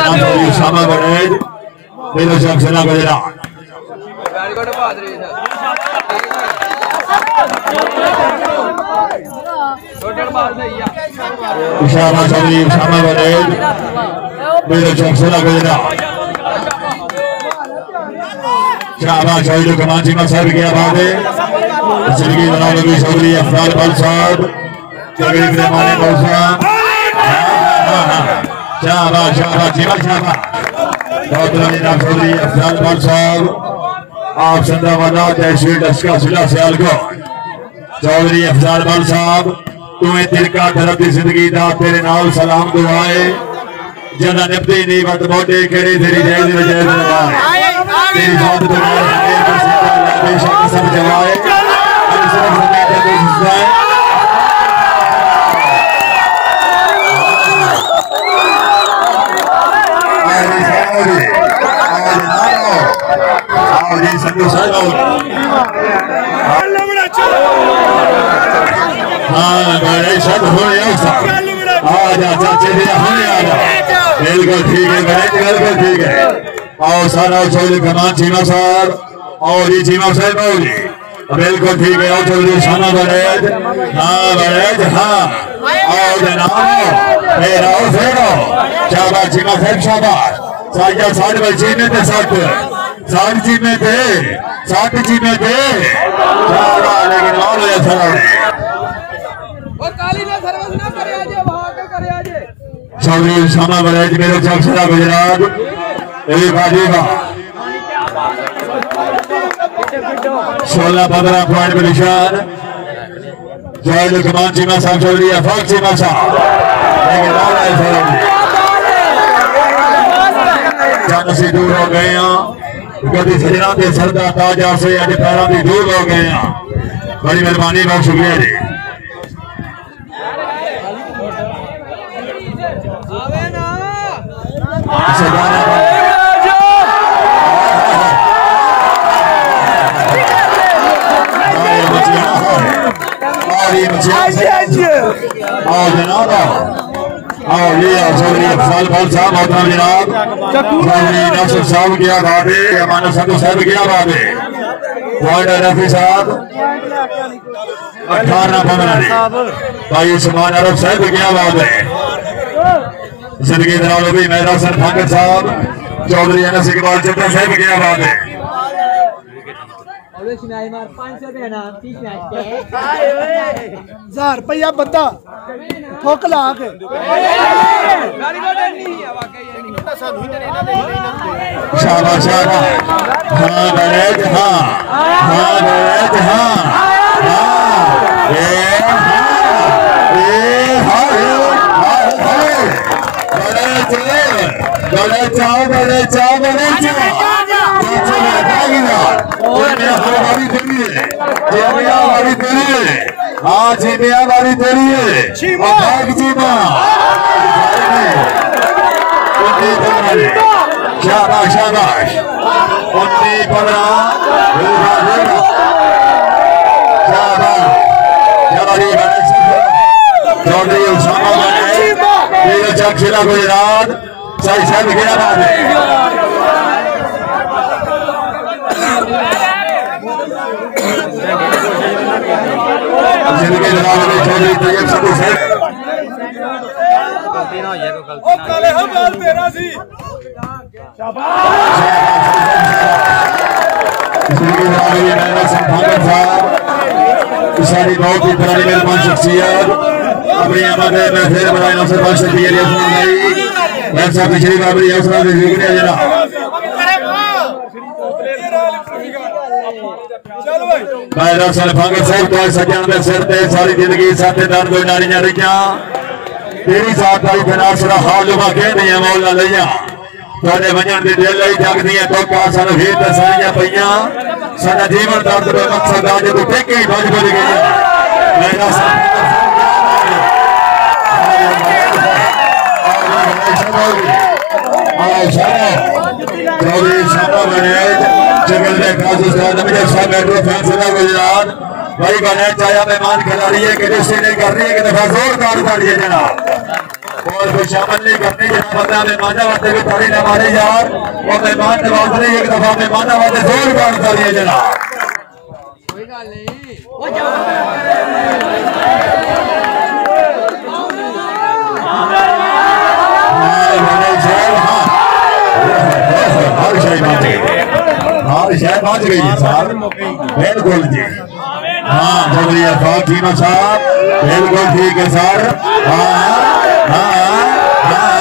शामा बड़े मेरे शख्सना गुजरात शामा चौधरी शामा बड़े मेरे शख्सना गुजरात शामा चौधरी कमांची में सर किया बाबे जिंदगी बनाओगे चौधरी अफराद बल साहब तकरीब रहमाने मौसा शामा शामा जीवा शामा चौधरी अफराद बल साहब आप संदावाना तहसील डस्का जिला सियालकोट चौधरी अफराद बल साहब तुम्हें तिरका तरफ की जिंदगी दा तेरे नाल सलाम दुआए जना निपटी नहीं बत मोटे केड़े तेरी जय जय जय तेरी बात दुआए बेशक सब जवाए बिल्कुल ठीक है बिल्कुल ठीक है और सारा चौधरी कमान चीमा साहब और ये चीमा साहब बिल्कुल ठीक है और चौधरी शामा बड़ेज हाँ बड़ेज हाँ और जनाब फिर आओ शाबाश चीमा साहब शाबाश साइया 60 बच्चे में थे 60 जी में थे 60 जी में थे लेकिन और चौधरी शामा बड़ेज मेरे शख्सना गुजरात एक आजीबा 16-15 पॉइंट में निशान चौधरी कमान चीमा साहब चौधरी अफाक चीमा साहब लेकिन से दूर हो गए गति सजना के सरदा ताजा से अज पैरों की दूर हो गए बड़ी मेहरबानी बहुत शुक्रिया जी और जनाब और ये चौधरी अफजल बल साहब मोहतरम जनाब चौधरी नौशद साहब किया बाबे अमानत साहब किया बाबे वार्डर रफी साहब 18-15 भाई उस्मान अरब साहब किया बाबे जिंदगी दरालोबी मेहरा सर फाकर साहब चौधरी अनस इकबाल चट्टा साहब किया बाबे रुपया बंदा ठोक ला के शाबाश शाबाश हाँ बड़ेज हाँ हाँ बड़ेज हाँ बड़े चाओ बड़े चाओ बड़े चाओ हमारी तेरी है हमारी तेरी है हाँ जीमिया हमारी तेरी है जीमा शाबाश शाबाश 19-15 चौधरी उस्मान मेरे शख्सना गुजरात सही साहब क्या बात है जिंदगी दरालोबी चौधरी तैयब सदू साहब सारी बहुत ही पुरानी मेहरबान शख्सियत अपनी आमद में फिर बड़ा नौसर बादशाह की मैं साहब पिछली बाबरी अवसर से शुक्रिया जनाब फांगर साहब तो सज्जन के सिर ते सारी जिंदगी साथे दर्द नारियां रहियां तेरी साथ आई फनासरा हाल के नहीं मौला लिया थोड़े वजन के दिल ही जगदियां टोका सन फिर दसाइयां पईयां साडा जीवन दर्द का मकसद आज को टेके ही भज भज गई मेरा चौधरी शामा बने जगल में काजू साहब मेरे साहब मेट्रो फैसला गुजरात भाई बने चाया मेहमान खिला रही है कि रिश्ते नहीं कर रही है कि दफा जोरदार तालियां जनाब और कोई शामिल नहीं करनी जहाँ बंदा मेहमान वास्ते भी ताली न मारे यार और मेहमान नवाज ने एक दफा मेहमान वास्ते जोर बांध कर दिए जनाब कोई गल नहीं पहुंच गई है साहब बिल्कुल जी हाँ शुक्रिया फातिमा साहब बिल्कुल ठीक है सर हाँ हाँ हाँ